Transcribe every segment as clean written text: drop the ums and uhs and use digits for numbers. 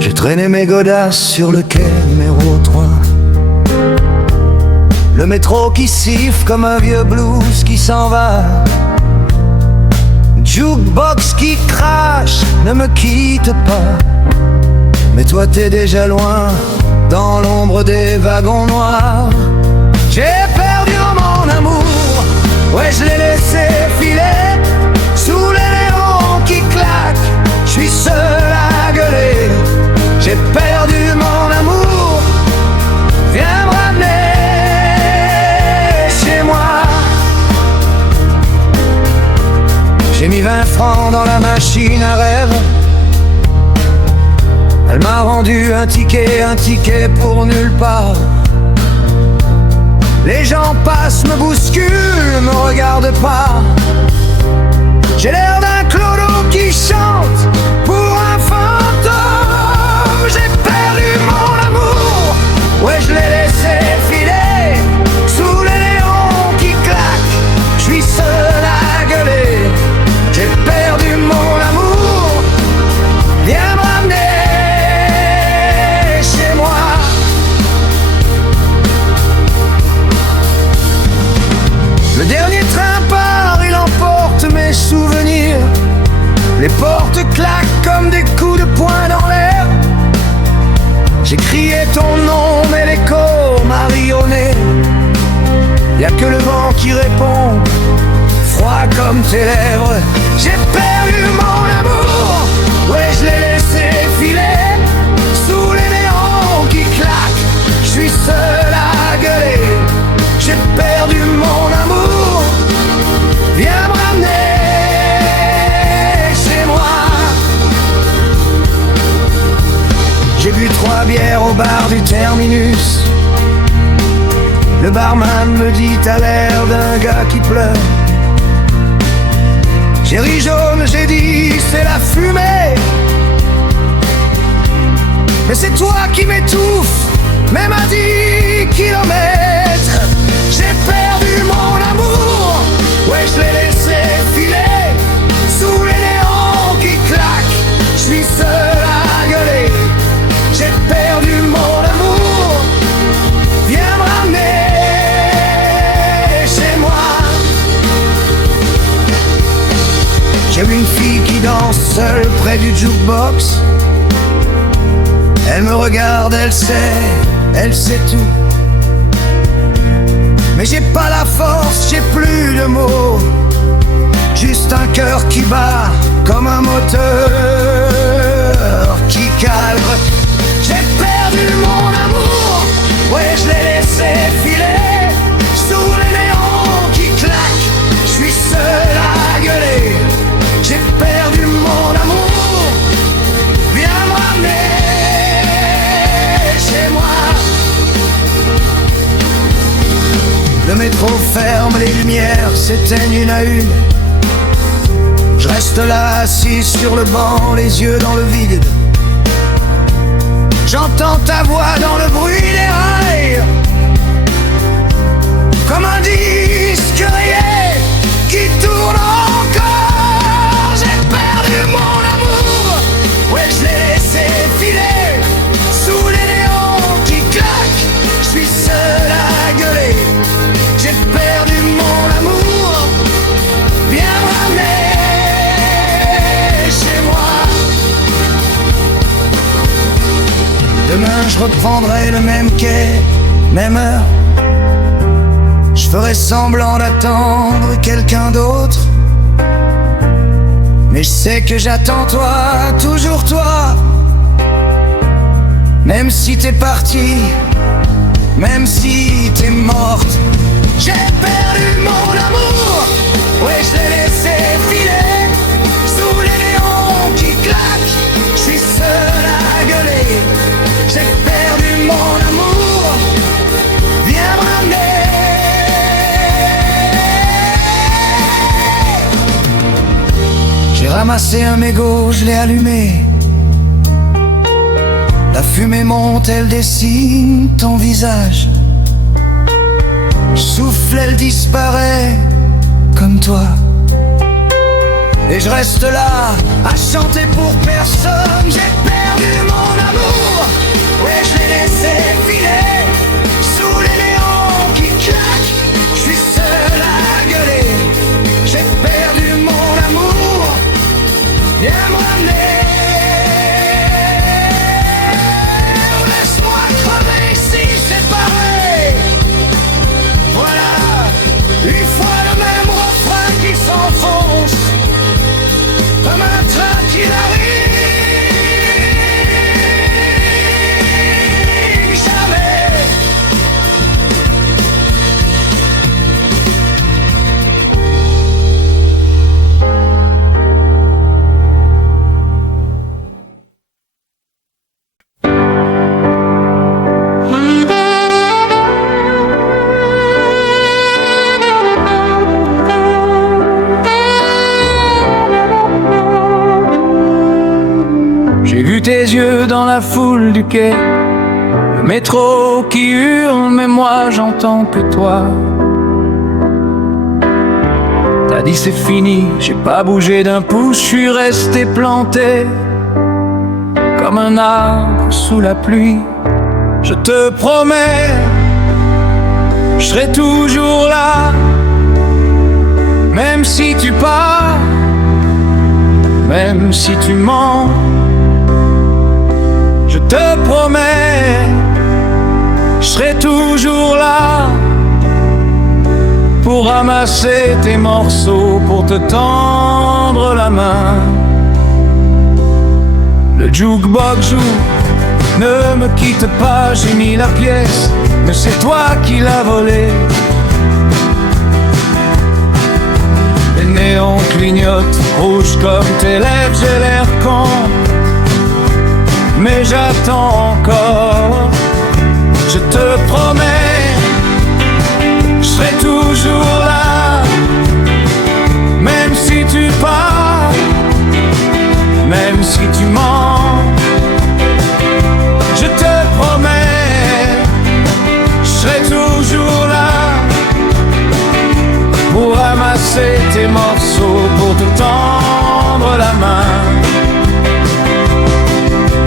J'ai traîné mes godasses sur le quai numéro 3. Le métro qui siffle comme un vieux blues qui s'en va. Jukebox qui crache, ne me quitte pas. Mais toi t'es déjà loin, dans l'ombre des wagons noirs. J'ai perdu mon amour, ouais je l'ai laissé filer sous les néons qui claquent, je suis seul à gueuler. J'ai perdu mon amour, viens me ramener chez moi. J'ai mis 20 francs dans la machine à rêve. Elle m'a rendu un ticket pour nulle part. Les gens passent, me bousculent, me regardent pas. J'ai l'air d'un clodo qui chante pour un fantôme. J'ai perdu mon amour, ouais je l'ai laissé filer sous les néons qui claquent, je suis seul à gueuler. J'ai perdu mon amour, viens me ramener chez moi. Le dernier train part, il emporte mes souvenirs. Les portes claquent comme des coups de poing dans l'air. J'ai crié ton nom mais l'écho m'a rayonné. Y'a que le vent qui répond, froid comme tes lèvres. J'ai perdu mon amour, ouais je l'ai laissé filer sous les néons qui claquent, je suis seul à gueuler. J'ai perdu mon amour, viens me ramener chez moi. J'ai bu 3 bières au bar du terminus. Le barman me dit t'as l'air d'un gars qui pleure. J'ai ri jaune, j'ai dit c'est la fumée. Mais c'est toi qui m'étouffe, même à 10 kilomètres. J'ai perdu mon amour, ouais je l'ai laissé filer sous les néons qui claquent, je suis seul à gueuler. J'ai perdu mon amour, viens me ramener chez moi. J'ai vu une fille qui danse seule près du jukebox. Elle me regarde, elle sait tout. Mais j'ai pas la force, j'ai plus de mots. Juste un cœur qui bat comme un moteur qui calme. J'ai perdu mon amour, ouais je l'ai laissé filer sous les néons qui claquent, je suis seul à gueuler. J'ai perdu mon amour, viens me ramener chez moi. Le métro ferme, les lumières s'éteignent une à une. Je reste là assis sur le banc, les yeux dans le vide. J'entends ta voix dans le bruit des rails, comme un disque rayé qui tourne encore. J'ai perdu mon amour, ouais je l'ai laissé filer sous les néons qui claquent, je suis seul à gueuler. J'ai perdu mon amour, viens me ramener chez moi. Demain je reprendrai le même quai, même heure. Je ferai semblant d'attendre quelqu'un d'autre. Mais je sais que j'attends toi, toujours toi. Même si t'es parti, même si t'es morte. J'ai perdu mon amour, ouais je l'ai laissé filer sous les néons qui claquent, je suis seul à gueuler. J'ai perdu mon amour, viens me ramener. J'ai ramassé un mégot, je l'ai allumé. La fumée monte, elle dessine ton visage. Souffle, elle disparaît comme toi. Et je reste là à chanter pour personne. J'ai perdu mon amour. tes yeux dans la foule du quai. Le métro qui hurle, mais moi j'entends que toi. T'as dit c'est fini, j'ai pas bougé d'un pouce, je suis resté planté comme un arbre sous la pluie. Je te promets, je serai toujours là, même si tu pars, même si tu mens. Je te promets, je serai toujours là pour ramasser tes morceaux, pour te tendre la main. Le jukebox joue, ne me quitte pas, j'ai mis la pièce, mais c'est toi qui l'as volée. Les néons clignotent, rouges comme tes lèvres, j'ai l'air con, mais j'attends encore. Je te promets, je serai toujours là, même si tu pars, même si tu mens. Je te promets, je serai toujours là pour ramasser tes morceaux, pour te tendre la main.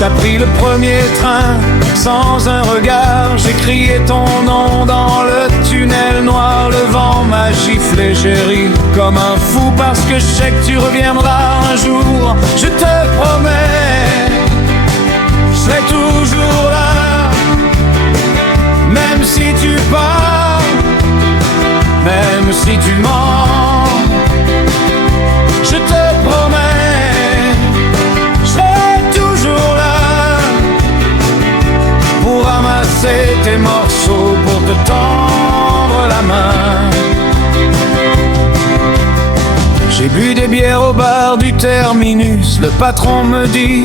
T'as pris le premier train sans un regard, j'ai crié ton nom dans le tunnel noir. Le vent m'a giflé, j'ai ri comme un fou parce que je sais que tu reviendras un jour. Je te promets, je serai toujours là, même si tu pars, même si tu mens. Je te promets, je serai toujours là pour ramasser tes morceaux, pour te tendre la main. J'ai bu des bières au bar du terminus, le patron me dit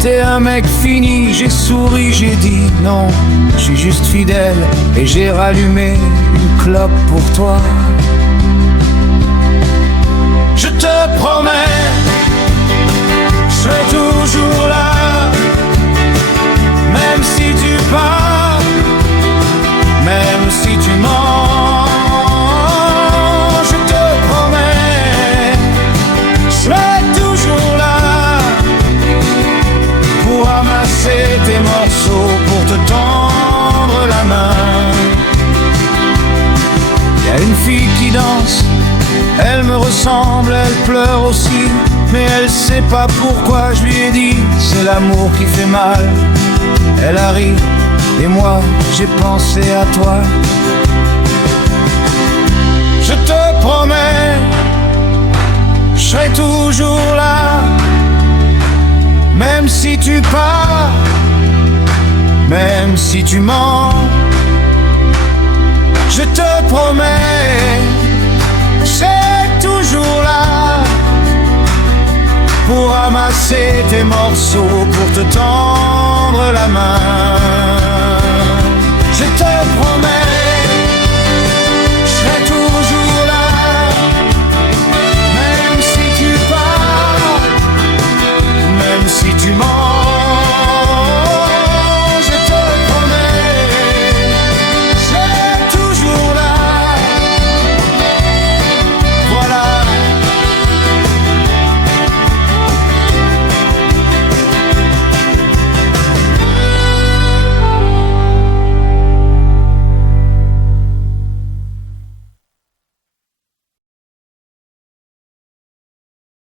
t'es un mec fini. J'ai souri, j'ai dit non, je suis juste fidèle, et j'ai rallumé une clope pour toi. Je te promets, je serai toujours là, même si tu pars, même si tu mens. Je te promets, je serai toujours là pour ramasser tes morceaux, pour te tendre la main. Y a une fille qui danse, elle me ressemble, elle pleure aussi, mais elle sait pas pourquoi. Je lui ai dit, c'est l'amour qui fait mal. Elle a ri, et moi j'ai pensé à toi. Je te promets, je serai toujours là, même si tu pars, même si tu mens. Je te promets, je serai toujours là pour ramasser tes morceaux, pour te tendre la main.